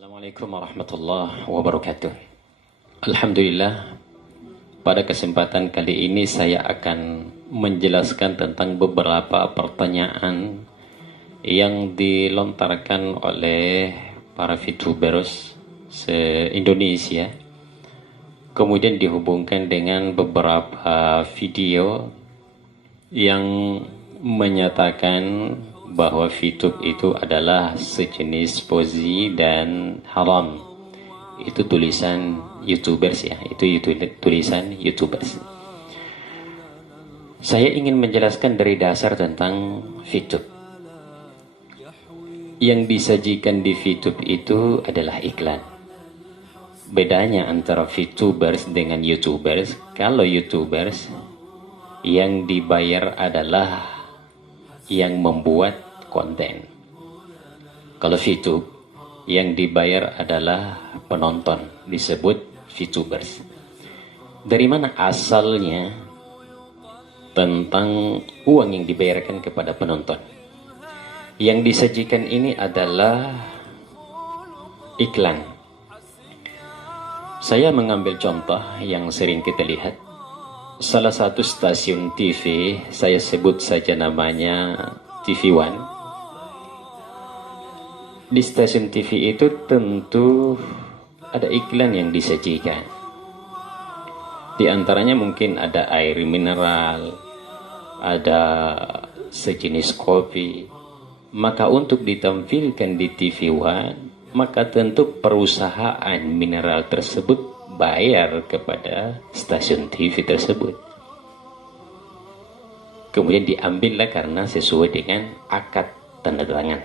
Assalamualaikum warahmatullahi wabarakatuh. Alhamdulillah, pada kesempatan kali ini saya akan menjelaskan tentang beberapa pertanyaan yang dilontarkan oleh para VTubers se-Indonesia, kemudian dihubungkan dengan beberapa video yang menyatakan bahwa VTube itu adalah sejenis poesi dan haram. Itu tulisan YouTubers ya, itu tulisan YouTubers. Saya ingin menjelaskan dari dasar tentang VTube. Yang disajikan di VTube itu adalah iklan. Bedanya antara VTubers dengan YouTubers, kalau YouTubers yang dibayar adalah yang membuat konten. Kalau VTube yang dibayar adalah penonton, disebut VTubers. Dari mana asalnya tentang uang yang dibayarkan kepada penonton? Yang disajikan ini adalah iklan. Saya mengambil contoh yang sering kita lihat. Salah satu stasiun TV, saya sebut saja namanya TV One. Di stasiun TV itu tentu ada iklan yang disajikan. Di antaranya mungkin ada air mineral, ada sejenis kopi. Maka untuk ditampilkan di TV One, maka tentu perusahaan mineral tersebut bayar kepada stasiun TV tersebut. Kemudian diambillah karena sesuai dengan akad tanda tangan.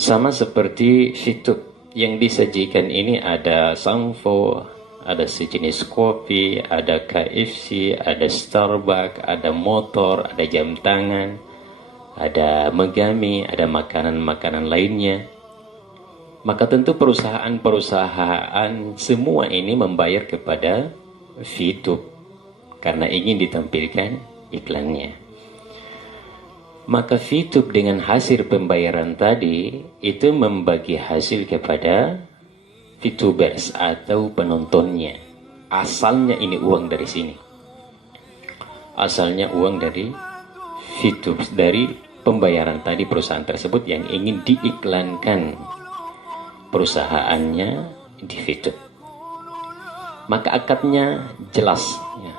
Sama seperti VTube yang disajikan ini, ada sampo, ada sejenis kopi, ada KFC, ada Starbucks, ada motor, ada jam tangan, ada Megami, ada makanan-makanan lainnya. Maka tentu perusahaan-perusahaan semua ini membayar kepada VTube karena ingin ditampilkan iklannya. Maka VTube dengan hasil pembayaran tadi itu membagi hasil kepada VTubers atau penontonnya. Asalnya ini uang dari sini. Asalnya uang dari VTube, dari pembayaran tadi perusahaan tersebut yang ingin diiklankan perusahaannya di VTube. Maka akadnya jelas ya.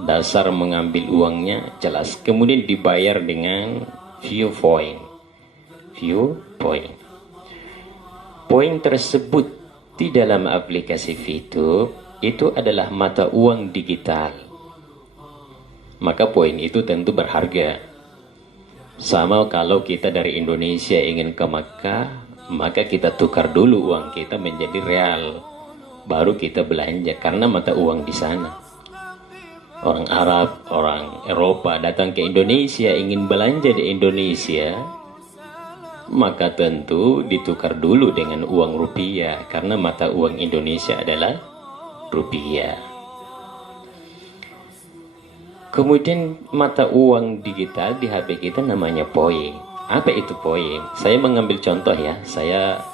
Dasar mengambil uangnya jelas. Kemudian dibayar dengan view point. View point. Poin tersebut di dalam aplikasi VTube itu adalah mata uang digital. Maka poin itu tentu berharga. Sama kalau kita dari Indonesia ingin ke Makkah, maka kita tukar dulu uang kita menjadi real, baru kita belanja karena mata uang di sana. Orang Arab, orang Eropa datang ke Indonesia ingin belanja di Indonesia, maka tentu ditukar dulu dengan uang rupiah karena mata uang Indonesia adalah rupiah. Kemudian mata uang digital di HP kita namanya poin. Apa itu poin? Saya mengambil contoh ya, saya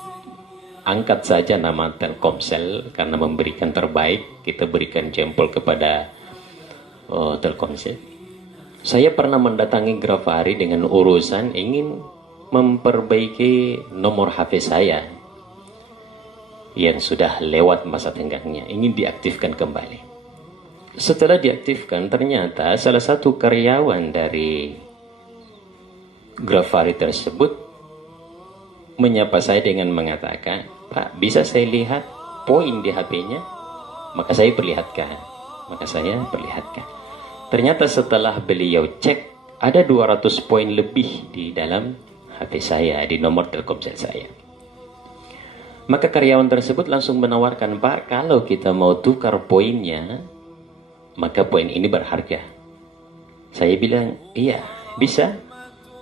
angkat saja nama Telkomsel karena memberikan terbaik, kita berikan jempol kepada Telkomsel. Saya pernah mendatangi Grafari dengan urusan ingin memperbaiki nomor HP saya yang sudah lewat masa tenggangnya, ingin diaktifkan kembali. Setelah diaktifkan, ternyata salah satu karyawan dari Grafari tersebut menyapa saya dengan mengatakan, "Pak, bisa saya lihat poin di HP-nya?" Maka saya perlihatkan. Ternyata setelah beliau cek, ada 200 poin lebih di dalam HP saya, di nomor Telkomsel saya. Maka karyawan tersebut langsung menawarkan, "Pak, kalau kita mau tukar poinnya, maka poin ini berharga." Saya bilang, "Iya, bisa."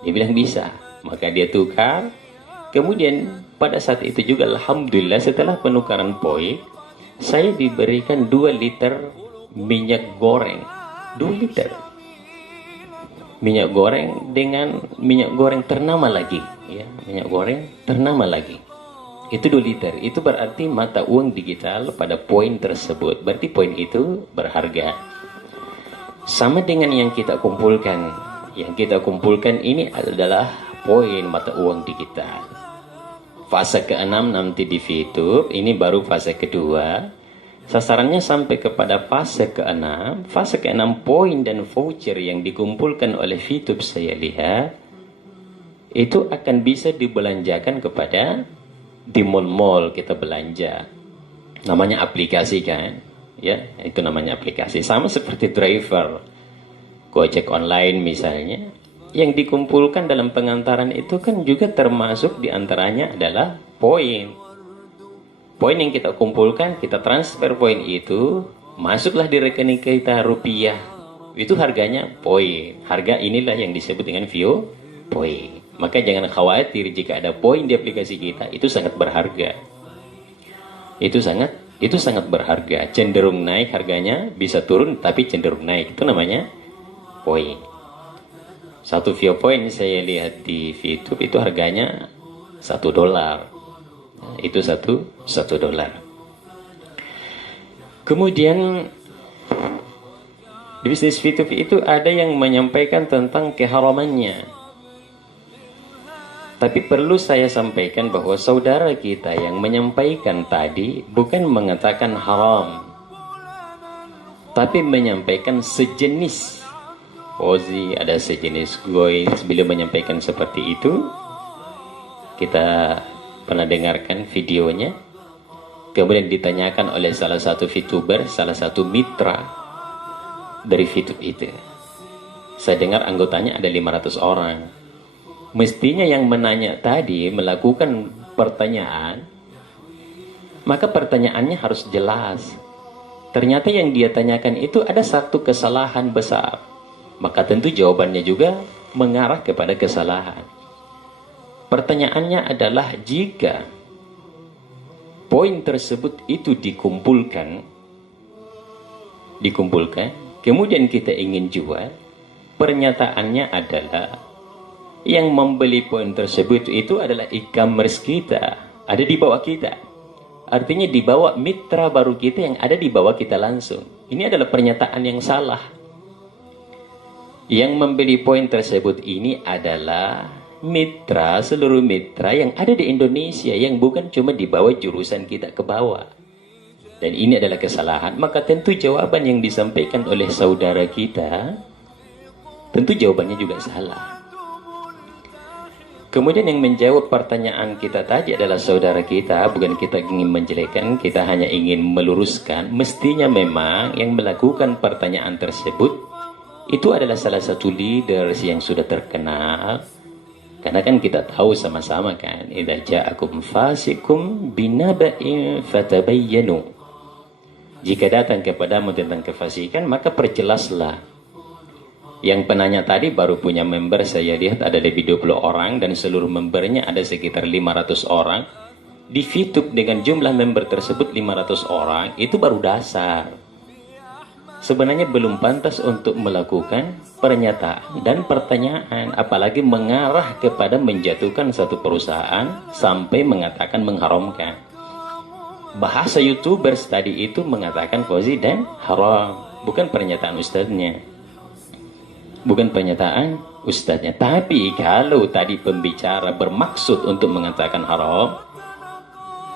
Dia bilang bisa. Maka dia tukar. Kemudian pada saat itu juga alhamdulillah setelah penukaran poin, saya diberikan 2 liter minyak goreng. 2 liter minyak goreng dengan minyak goreng ternama lagi ya, minyak goreng ternama lagi. itu 2 liter. Itu berarti mata uang digital pada poin tersebut. Berarti poin itu berharga. Sama dengan yang kita kumpulkan. Yang kita kumpulkan ini adalah poin mata uang digital. Fase ke-6 nanti di VTube, ini baru fase kedua. Sasarannya sampai kepada fase ke-6. Fase ke-6 poin dan voucher yang dikumpulkan oleh VTube saya lihat, itu akan bisa dibelanjakan kepada di mall-mall kita belanja. Namanya aplikasi kan? Ya, itu namanya aplikasi. Sama seperti driver Gojek online misalnya. Yang dikumpulkan dalam pengantaran itu kan juga termasuk diantaranya adalah poin. Poin yang kita kumpulkan, kita transfer poin itu, masuklah di rekening kita rupiah. Itu harganya poin. Harga inilah yang disebut dengan view poin. Maka jangan khawatir jika ada poin di aplikasi kita, itu sangat berharga. Itu sangat berharga. Cenderung naik harganya, bisa turun tapi cenderung naik. Itu namanya poin. Satu view point saya lihat di VTube itu harganya $1. Itu satu dolar. Kemudian di bisnis VTube itu ada yang menyampaikan tentang keharamannya. Tapi perlu saya sampaikan bahwa saudara kita yang menyampaikan tadi bukan mengatakan haram, tapi menyampaikan sejenis. Ozi ada sejenis gois. Bila menyampaikan seperti itu, kita pernah dengarkan videonya. Kemudian ditanyakan oleh salah satu VTuber, salah satu mitra dari VTube itu. Saya dengar anggotanya ada 500 orang. Mestinya yang menanya tadi melakukan pertanyaan, maka pertanyaannya harus jelas. Ternyata yang dia tanyakan itu ada satu kesalahan besar. Maka tentu jawabannya juga mengarah kepada kesalahan. Pertanyaannya adalah jika poin tersebut itu dikumpulkan, kemudian kita ingin jual, pernyataannya adalah yang membeli poin tersebut itu adalah e-commerce kita, ada di bawah kita. Artinya di bawah mitra baru kita yang ada di bawah kita langsung. Ini adalah pernyataan yang salah. Yang membeli poin tersebut ini adalah mitra, seluruh mitra yang ada di Indonesia, yang bukan cuma di bawah jurusan kita ke bawah. Dan ini adalah kesalahan. Maka tentu jawaban yang disampaikan oleh saudara kita, tentu jawabannya juga salah. Kemudian yang menjawab pertanyaan kita tadi adalah saudara kita, bukan kita ingin menjelekkan, kita hanya ingin meluruskan. Mestinya memang yang melakukan pertanyaan tersebut itu adalah salah satu leaders yang sudah terkenal. Karena kan kita tahu sama-sama kan, idza ja'akum fasikum binaba'in fatabayyanu. Jika datang kepadamu tentang kefasikan, maka perjelaslah. Yang penanya tadi baru punya member, saya lihat ada lebih 20 orang dan seluruh membernya ada sekitar 500 orang. Di VTube dengan jumlah member tersebut 500 orang, itu baru dasar. Sebenarnya belum pantas untuk melakukan pernyataan dan pertanyaan, apalagi mengarah kepada menjatuhkan satu perusahaan sampai mengatakan mengharamkan. Bahasa YouTubers tadi itu mengatakan fauzi dan haram, bukan pernyataan ustadznya. Bukan pernyataan ustadznya. Tapi kalau tadi pembicara bermaksud untuk mengatakan haram,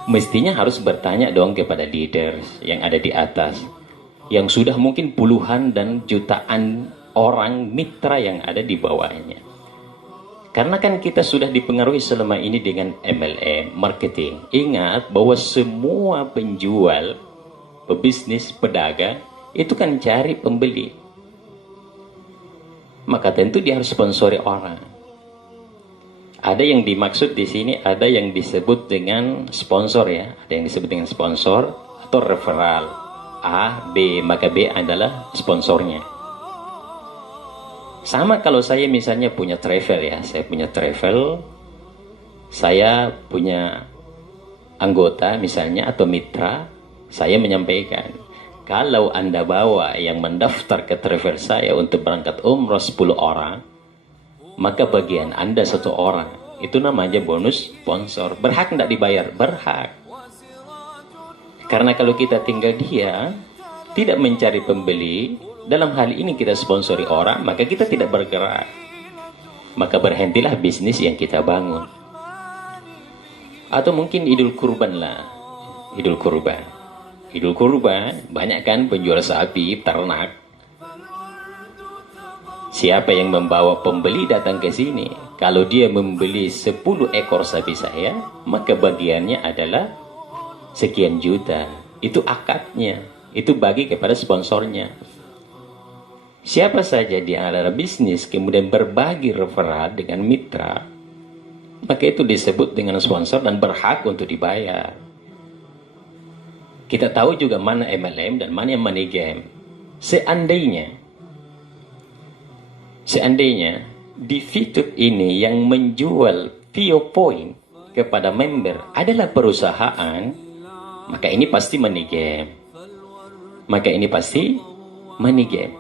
mestinya harus bertanya dong kepada leaders yang ada di atas, yang sudah mungkin puluhan dan jutaan orang mitra yang ada di bawahnya. Karena kan kita sudah dipengaruhi selama ini dengan MLM, marketing. Ingat bahwa semua penjual, pebisnis, pedagang, itu kan cari pembeli. Maka tentu dia harus sponsori orang. Ada yang dimaksud di sini, ada yang disebut dengan sponsor ya. Ada yang disebut dengan sponsor atau referral. A, B, maka B adalah sponsornya. Sama kalau saya misalnya punya travel ya. Saya punya travel, saya punya anggota misalnya atau mitra, saya menyampaikan, kalau Anda bawa yang mendaftar ke travel saya untuk berangkat umroh 10 orang, maka bagian Anda 1 orang. Itu namanya bonus sponsor. Berhak tidak dibayar? Berhak. Karena kalau kita tinggal dia, tidak mencari pembeli, dalam hal ini kita sponsori orang, maka kita tidak bergerak. Maka berhentilah bisnis yang kita bangun. Atau mungkin Idul Kurban lah. Idul Kurban. Idul Kurban, banyak kan penjual sapi, ternak. Siapa yang membawa pembeli datang ke sini? Kalau dia membeli 10 ekor sapi saya, maka bagiannya adalah sekian juta. Itu akadnya. Itu bagi kepada sponsornya. Siapa saja di antara bisnis kemudian berbagi referral dengan mitra, maka itu disebut dengan sponsor dan berhak untuk dibayar. Kita tahu juga mana MLM dan mana yang money game. Seandainya di VTube ini yang menjual Vio Point kepada member adalah perusahaan, maka ini pasti money game. Maka ini pasti money game.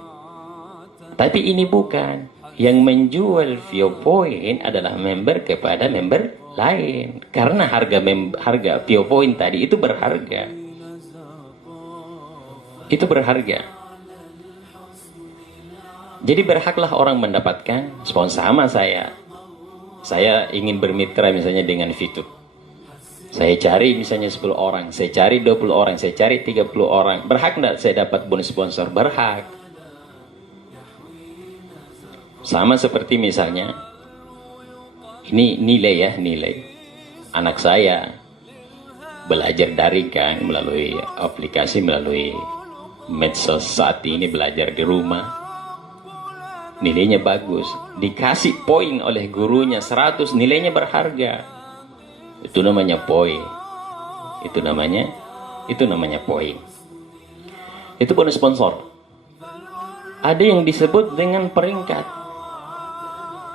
Tapi ini bukan. Yang menjual Vio Point adalah member kepada member lain. Karena harga Vio Point tadi itu berharga. Itu berharga. Jadi berhaklah orang mendapatkan sponsor. Sama saya. Saya ingin bermitra misalnya dengan VTube. Saya cari misalnya 10 orang, saya cari 20 orang, saya cari 30 orang. Berhak enggak saya dapat bonus sponsor? Berhak. Sama seperti misalnya, ini nilai. Anak saya belajar daring kan, melalui aplikasi, melalui medsos saat ini belajar di rumah. Nilainya bagus, dikasih poin oleh gurunya 100, nilainya berharga. Itu namanya poin. Itu namanya poin. Itu bonus sponsor. Ada yang disebut dengan peringkat.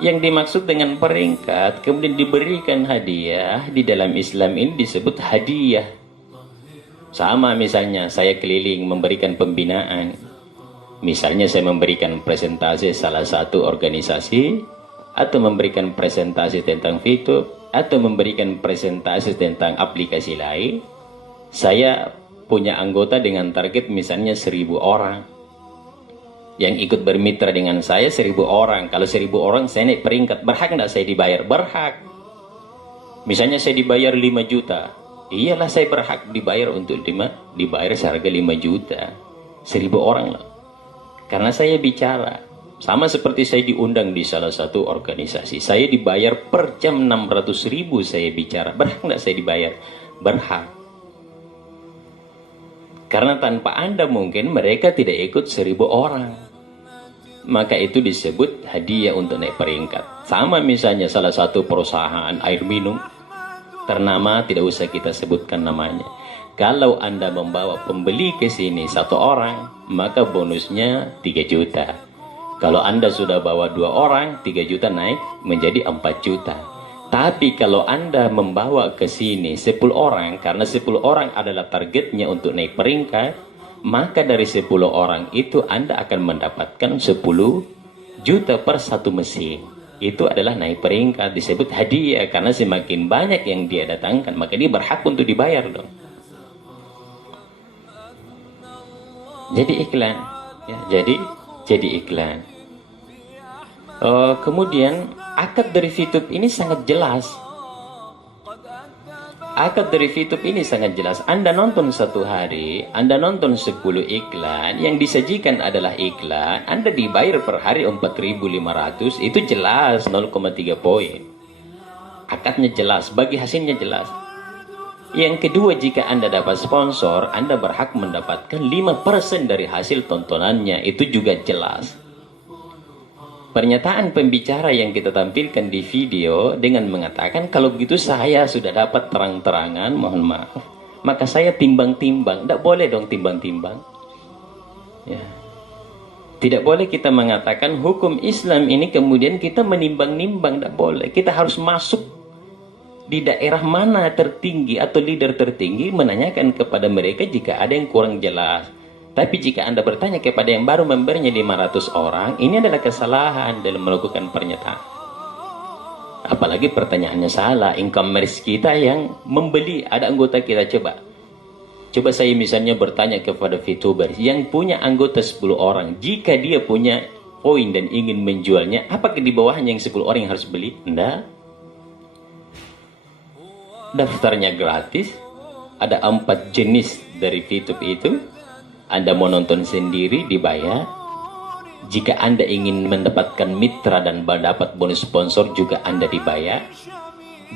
Yang dimaksud dengan peringkat kemudian diberikan hadiah, di dalam Islam ini disebut hadiah. Sama misalnya saya keliling memberikan pembinaan. Misalnya saya memberikan presentasi salah satu organisasi, atau memberikan presentasi tentang VTube, atau memberikan presentasi tentang aplikasi lain. Saya punya anggota dengan target misalnya 1000 orang. Yang ikut bermitra dengan saya 1000 orang. Kalau 1000 orang saya naik peringkat, berhak enggak saya dibayar? Berhak. Misalnya saya dibayar 5 juta. Iyalah saya berhak dibayar untuk dibayar seharga 5 juta. 1000 orang loh. Karena saya bicara. Sama seperti saya diundang di salah satu organisasi. Saya dibayar per jam 600.000 saya bicara. Berhak enggak saya dibayar? Berhak. Karena tanpa Anda mungkin mereka tidak ikut 1000 orang. Maka itu disebut hadiah untuk naik peringkat. Sama misalnya salah satu perusahaan air minum ternama, tidak usah kita sebutkan namanya. Kalau Anda membawa pembeli ke sini 1 orang, maka bonusnya 3 juta. Kalau Anda sudah bawa 2 orang, 3 juta naik menjadi 4 juta. Tapi kalau Anda membawa ke sini 10 orang, karena 10 orang adalah targetnya untuk naik peringkat, maka dari 10 orang itu Anda akan mendapatkan 10 juta per 1 mesin. Itu adalah naik peringkat, disebut hadiah. Karena semakin banyak yang dia datangkan, maka dia berhak untuk dibayar dong. Jadi iklan, ya, jadi iklan. Kemudian akad dari VTube ini sangat jelas. Akad dari VTube ini sangat jelas. Anda nonton 1 hari, Anda nonton 10 iklan, yang disajikan adalah iklan, Anda dibayar per hari 4.500, itu jelas 0,3 poin. Akadnya jelas, bagi hasilnya jelas. Yang kedua, jika Anda dapat sponsor, Anda berhak mendapatkan 5% dari hasil tontonannya. Itu juga jelas. Pernyataan pembicara yang kita tampilkan di video dengan mengatakan, kalau begitu saya sudah dapat terang-terangan, mohon maaf, maka saya timbang-timbang. Tidak boleh dong timbang-timbang. Ya. Tidak boleh kita mengatakan hukum Islam ini kemudian kita menimbang-nimbang. Tidak boleh. Kita harus masuk di daerah mana tertinggi atau leader tertinggi, menanyakan kepada mereka jika ada yang kurang jelas. Tapi jika Anda bertanya kepada yang baru membernya 500 orang, ini adalah kesalahan dalam melakukan pernyataan. Apalagi pertanyaannya salah, e-commerce kita yang membeli, ada anggota kita, coba saya misalnya bertanya kepada VTuber yang punya anggota 10 orang, jika dia punya poin dan ingin menjualnya, apakah di bawahnya yang 10 orang yang harus beli? Enggak. Daftarnya gratis, ada 4 jenis dari VTube itu. Anda mau nonton sendiri dibayar. Jika Anda ingin mendapatkan mitra dan dapat bonus sponsor juga Anda dibayar.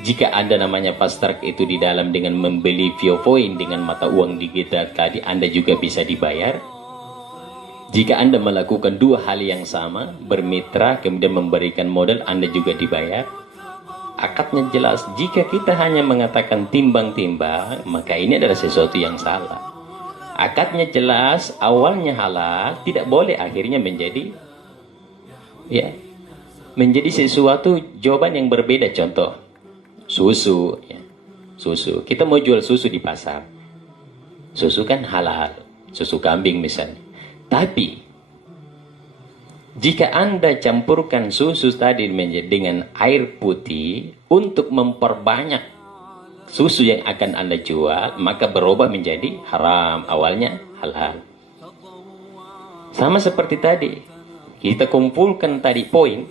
Jika Anda namanya Fast Track itu di dalam dengan membeli VioPoint dengan mata uang digital tadi, Anda juga bisa dibayar. Jika Anda melakukan dua hal yang sama, bermitra kemudian memberikan modal, Anda juga dibayar. Akadnya jelas. Jika kita hanya mengatakan timbang-timbang, maka ini adalah sesuatu yang salah. Akadnya jelas, awalnya halal, tidak boleh akhirnya menjadi menjadi sesuatu jawaban yang berbeda. Contoh, susu, susu. Kita mau jual susu di pasar. Susu kan halal, susu kambing misalnya. Tapi jika Anda campurkan susu tadi dengan air putih untuk memperbanyak susu yang akan Anda jual, maka berubah menjadi haram, awalnya halal. Sama seperti tadi, kita kumpulkan tadi poin,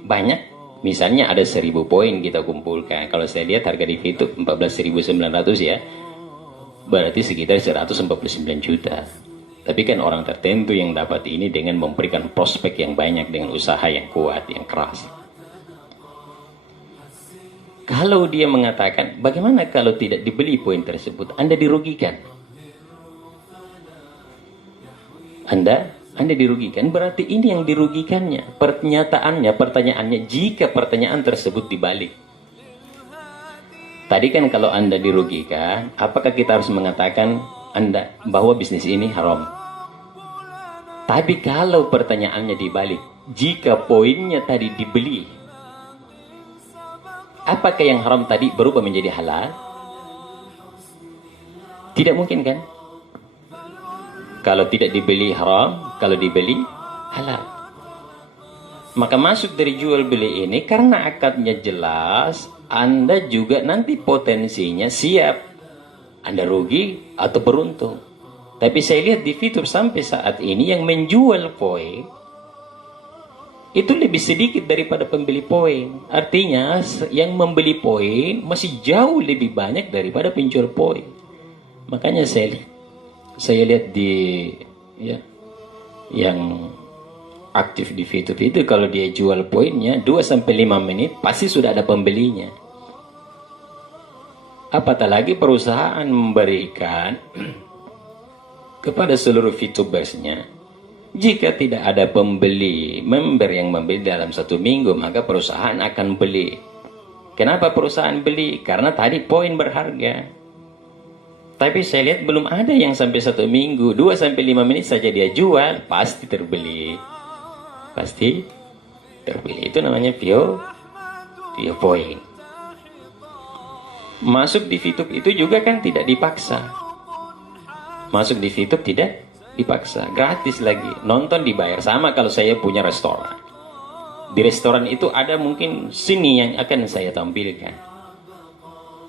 banyak, misalnya ada 1000 poin kita kumpulkan. Kalau saya lihat harga di VTube 14.900 ya, berarti sekitar 149 juta. Tapi kan orang tertentu yang dapat ini dengan memberikan prospek yang banyak, dengan usaha yang kuat, yang keras. Kalau dia mengatakan, bagaimana kalau tidak dibeli poin tersebut? Anda dirugikan. Anda dirugikan, berarti ini yang dirugikannya. Pertanyaannya, jika pertanyaan tersebut dibalik. Tadi kan kalau Anda dirugikan, apakah kita harus mengatakan Anda bahwa bisnis ini haram? Tapi kalau pertanyaannya dibalik, jika poinnya tadi dibeli, apakah yang haram tadi berubah menjadi halal? Tidak mungkin kan? Kalau tidak dibeli haram, kalau dibeli halal. Maka masuk dari jual beli ini karena akadnya jelas, Anda juga nanti potensinya siap. Anda rugi atau beruntung. Tapi saya lihat di VTube sampai saat ini yang menjual poin itu lebih sedikit daripada pembeli poin. Artinya yang membeli poin masih jauh lebih banyak daripada penjual poin. Makanya saya lihat di yang aktif di VTube itu, kalau dia jual poinnya 2-5 menit pasti sudah ada pembelinya. Apatah lagi perusahaan memberikan kepada seluruh VTubersnya, jika tidak ada member yang membeli dalam 1 minggu, maka perusahaan akan beli. Kenapa perusahaan beli? Karena tadi poin berharga. Tapi saya lihat belum ada yang sampai 1 minggu, 2-5 menit saja dia jual, pasti terbeli. Pasti terbeli. Itu namanya VioPoint. Masuk di VTube itu juga kan tidak dipaksa. Masuk di VTube tidak dipaksa, gratis lagi. Nonton dibayar. Sama kalau saya punya restoran. Di restoran itu ada mungkin sini yang akan saya tampilkan.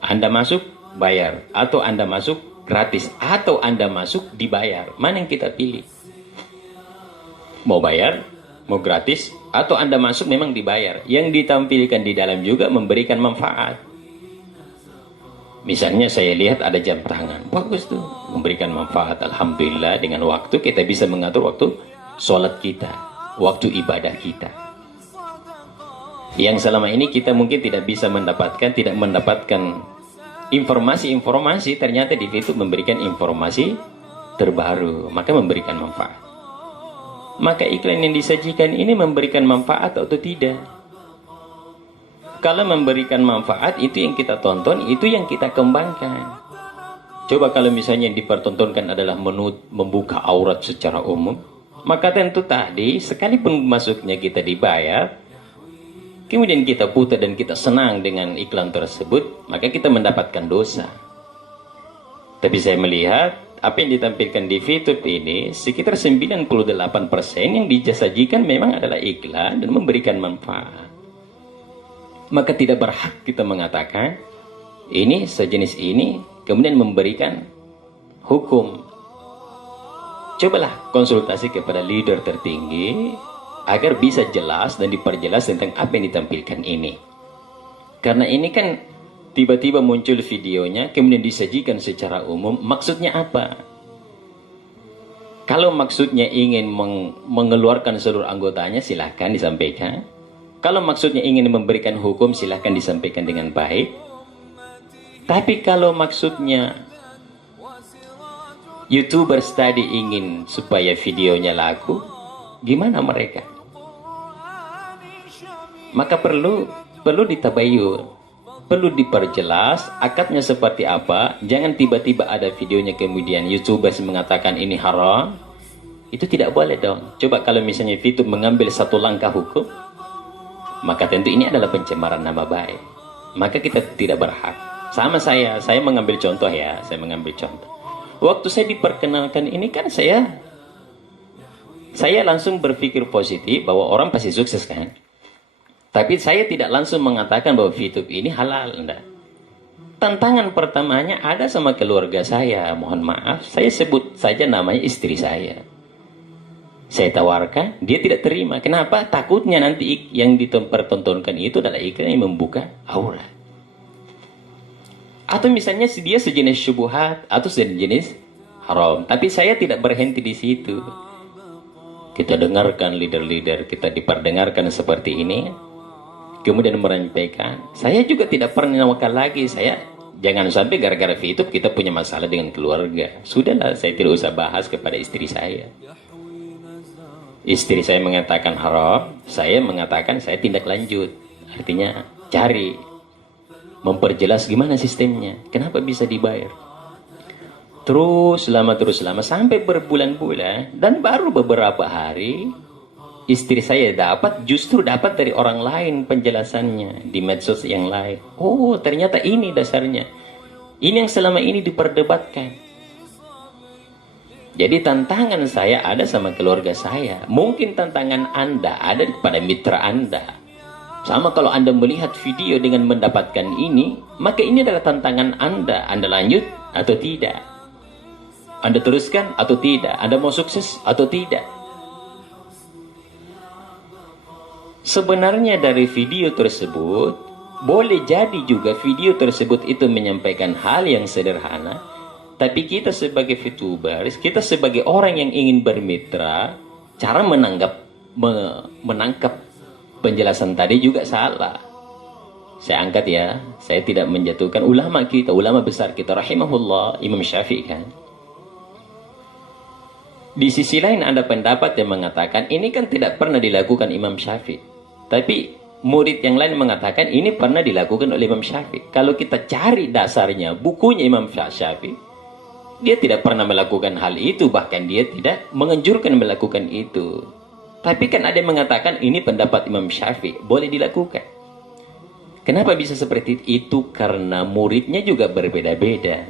Anda masuk bayar, atau Anda masuk gratis, atau Anda masuk dibayar. Mana yang kita pilih? Mau bayar, mau gratis, atau Anda masuk memang dibayar. Yang ditampilkan di dalam juga memberikan manfaat. Misalnya saya lihat ada jam tangan, bagus tuh, memberikan manfaat. Alhamdulillah, dengan waktu kita bisa mengatur waktu sholat kita, waktu ibadah kita. Yang selama ini kita mungkin tidak bisa mendapatkan, informasi-informasi, ternyata di situ memberikan informasi terbaru, maka memberikan manfaat. Maka iklan yang disajikan ini memberikan manfaat atau tidak? Kalau memberikan manfaat, itu yang kita tonton, itu yang kita kembangkan. Coba kalau misalnya yang dipertontonkan adalah membuka aurat secara umum, maka tentu tadi sekalipun masuknya kita dibayar, kemudian kita putar dan kita senang dengan iklan tersebut, maka kita mendapatkan dosa. Tapi saya melihat apa yang ditampilkan di YouTube ini sekitar 98% yang disajikan memang adalah iklan dan memberikan manfaat. Maka tidak berhak kita mengatakan ini sejenis ini kemudian memberikan hukum. Cobalah konsultasi kepada leader tertinggi agar bisa jelas dan diperjelas tentang apa yang ditampilkan ini. Karena ini kan tiba-tiba muncul videonya kemudian disajikan secara umum, maksudnya apa? Kalau maksudnya ingin mengeluarkan seluruh anggotanya, silahkan disampaikan. Kalau maksudnya ingin memberikan hukum, silahkan disampaikan dengan baik. Tapi kalau maksudnya YouTubers tadi ingin supaya videonya laku, gimana mereka? Maka perlu ditabayun, perlu diperjelas akadnya seperti apa. Jangan tiba-tiba ada videonya kemudian YouTubers mengatakan ini haram. Itu tidak boleh dong. Coba kalau misalnya YouTube mengambil satu langkah hukum, maka tentu ini adalah pencemaran nama baik. Maka kita tidak berhak. Sama saya mengambil contoh ya, saya mengambil contoh. Waktu saya diperkenalkan ini kan saya langsung berpikir positif bahwa orang pasti sukses kan. Tapi saya tidak langsung mengatakan bahwa YouTube ini halal, enggak. Tantangan pertamanya ada sama keluarga saya. Mohon maaf, saya sebut saja namanya istri saya. Saya tawarkan, dia tidak terima. Kenapa? Takutnya nanti yang dipertontonkan itu adalah iklan yang membuka aurat. Atau misalnya dia sejenis syubhat atau sejenis haram. Tapi saya tidak berhenti di situ. Kita dengarkan leader-leader, kita diperdengarkan seperti ini. Kemudian menyampaikan, saya juga tidak pernah wakal lagi. Saya jangan sampai gara-gara YouTube kita punya masalah dengan keluarga. Sudahlah, saya tidak usah bahas kepada istri saya. Istri saya mengatakan haram, saya mengatakan saya tindak lanjut. Artinya cari, memperjelas gimana sistemnya, kenapa bisa dibayar. Terus lama sampai berbulan-bulan, dan baru beberapa hari istri saya justru dapat dari orang lain penjelasannya di medsos yang lain. Oh, ternyata ini dasarnya. Ini yang selama ini diperdebatkan. Jadi tantangan saya ada sama keluarga saya. Mungkin tantangan Anda ada kepada mitra Anda. Sama kalau Anda melihat video dengan mendapatkan ini, maka ini adalah tantangan Anda. Anda lanjut atau tidak? Anda teruskan atau tidak? Anda mau sukses atau tidak? Sebenarnya dari video tersebut, boleh jadi juga video tersebut itu menyampaikan hal yang sederhana, tapi kita sebagai VTubers, kita sebagai orang yang ingin bermitra, cara menangkap penjelasan tadi juga salah. Saya angkat ya, saya tidak menjatuhkan ulama kita, ulama besar kita, rahimahullah, Imam Syafi'i kan. Di sisi lain ada pendapat yang mengatakan ini kan tidak pernah dilakukan Imam Syafi'i. Tapi murid yang lain mengatakan ini pernah dilakukan oleh Imam Syafi'i. Kalau kita cari dasarnya, bukunya Imam Syafi'i, dia tidak pernah melakukan hal itu, bahkan dia tidak menganjurkan melakukan itu. Tapi kan ada yang mengatakan ini pendapat Imam Syafi'i, boleh dilakukan. Kenapa bisa seperti itu? Karena muridnya juga berbeda-beda.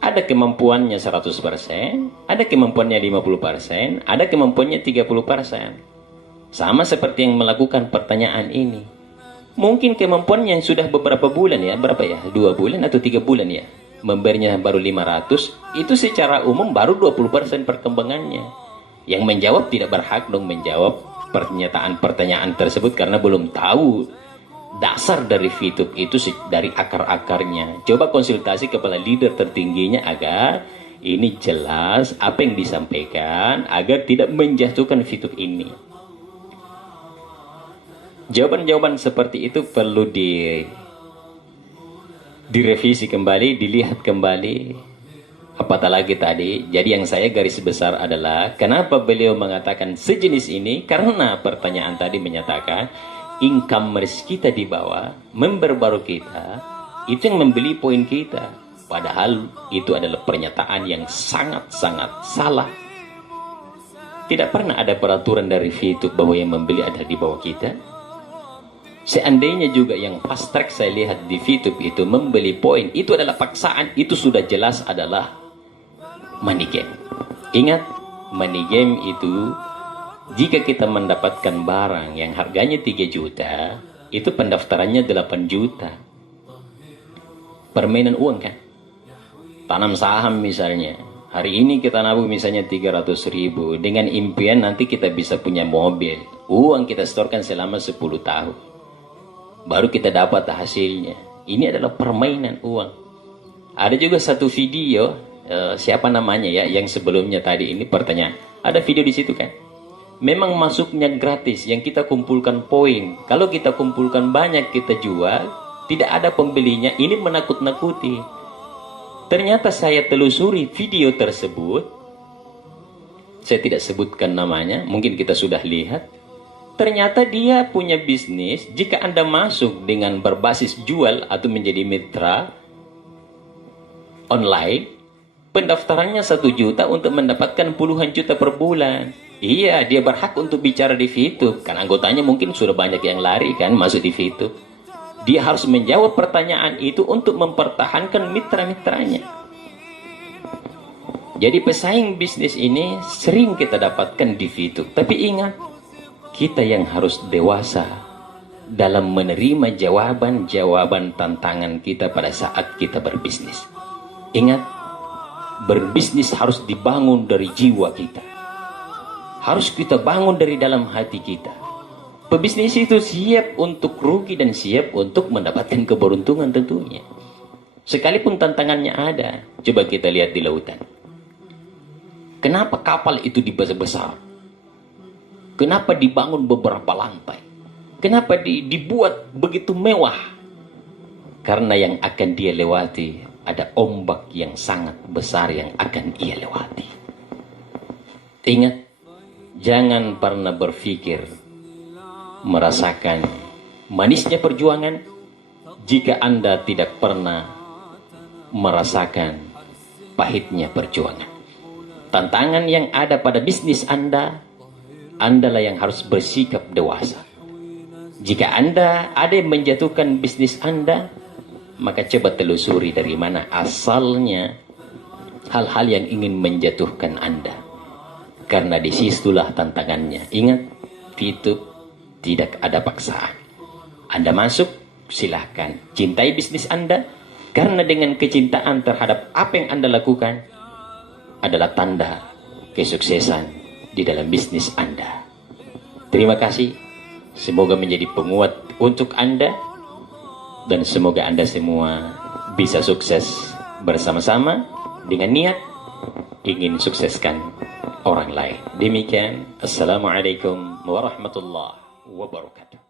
Ada kemampuannya 100%, ada kemampuannya 50%, ada kemampuannya 30%. Sama seperti yang melakukan pertanyaan ini. Mungkin kemampuannya yang sudah beberapa bulan ya, berapa ya? 2 bulan atau 3 bulan ya? Memberinya baru 500, itu secara umum baru 20% perkembangannya. Yang menjawab tidak berhak dong menjawab pertanyaan tersebut karena belum tahu dasar dari VTube itu dari akar-akarnya. Coba konsultasi kepada leader tertingginya agar ini jelas apa yang disampaikan agar tidak menjatuhkan VTube ini. Jawaban-jawaban seperti itu perlu direvisi kembali, dilihat kembali. Apatah lagi tadi, jadi yang saya garis besar adalah kenapa beliau mengatakan sejenis ini, karena pertanyaan tadi menyatakan income kita di bawah, member baru kita, itu yang membeli poin kita. Padahal itu adalah pernyataan yang sangat-sangat salah. Tidak pernah ada peraturan dari VTube bahwa yang membeli adalah di bawah kita. Seandainya juga yang fast track saya lihat di VTube itu membeli poin, itu adalah paksaan, itu sudah jelas adalah money game. Ingat, money game itu jika kita mendapatkan barang yang harganya 3 juta, itu pendaftarannya 8 juta. Permainan uang kan? Tanam saham misalnya. Hari ini kita nabung misalnya 300.000 dengan impian nanti kita bisa punya mobil. Uang kita setorkan selama 10 tahun. Baru kita dapat hasilnya. Ini adalah permainan uang. Ada juga satu video, siapa namanya ya, yang sebelumnya tadi ini pertanyaan. Ada video di situ kan? Memang masuknya gratis, yang kita kumpulkan poin. Kalau kita kumpulkan banyak kita jual, tidak ada pembelinya. Ini menakut-nakuti. Ternyata saya telusuri video tersebut. Saya tidak sebutkan namanya, mungkin kita sudah lihat. Ternyata dia punya bisnis. Jika Anda masuk dengan berbasis jual atau menjadi mitra online, pendaftarannya 1 juta untuk mendapatkan puluhan juta per bulan. Iya, dia berhak untuk bicara di VTube. Kan anggotanya mungkin sudah banyak yang lari kan masuk di VTube. Dia harus menjawab pertanyaan itu untuk mempertahankan mitra-mitranya. Jadi pesaing bisnis ini sering kita dapatkan di VTube. Tapi ingat, kita yang harus dewasa dalam menerima jawaban-jawaban tantangan kita pada saat kita berbisnis. Ingat, berbisnis harus dibangun dari jiwa kita. Harus kita bangun dari dalam hati kita. Pebisnis itu siap untuk rugi dan siap untuk mendapatkan keberuntungan tentunya. Sekalipun tantangannya ada. Coba kita lihat di lautan. Kenapa kapal itu dibesar-besar? Kenapa dibangun beberapa lantai? Kenapa dibuat begitu mewah? Karena yang akan dia lewati ada ombak yang sangat besar yang akan ia lewati. Ingat, jangan pernah berpikir merasakan manisnya perjuangan jika Anda tidak pernah merasakan pahitnya perjuangan. Tantangan yang ada pada bisnis Anda, Andalah yang harus bersikap dewasa. Jika Anda ada yang menjatuhkan bisnis Anda, maka coba telusuri dari mana asalnya hal-hal yang ingin menjatuhkan Anda. Karena disitulah tantangannya. Ingat, itu tidak ada paksaan. Anda masuk, silahkan. Cintai bisnis Anda, karena dengan kecintaan terhadap apa yang Anda lakukan adalah tanda kesuksesan di dalam bisnis Anda. Terima kasih. Semoga menjadi penguat untuk Anda, dan semoga Anda semua bisa sukses bersama-sama dengan niat ingin sukseskan orang lain. Demikian, Assalamualaikum warahmatullahi wabarakatuh.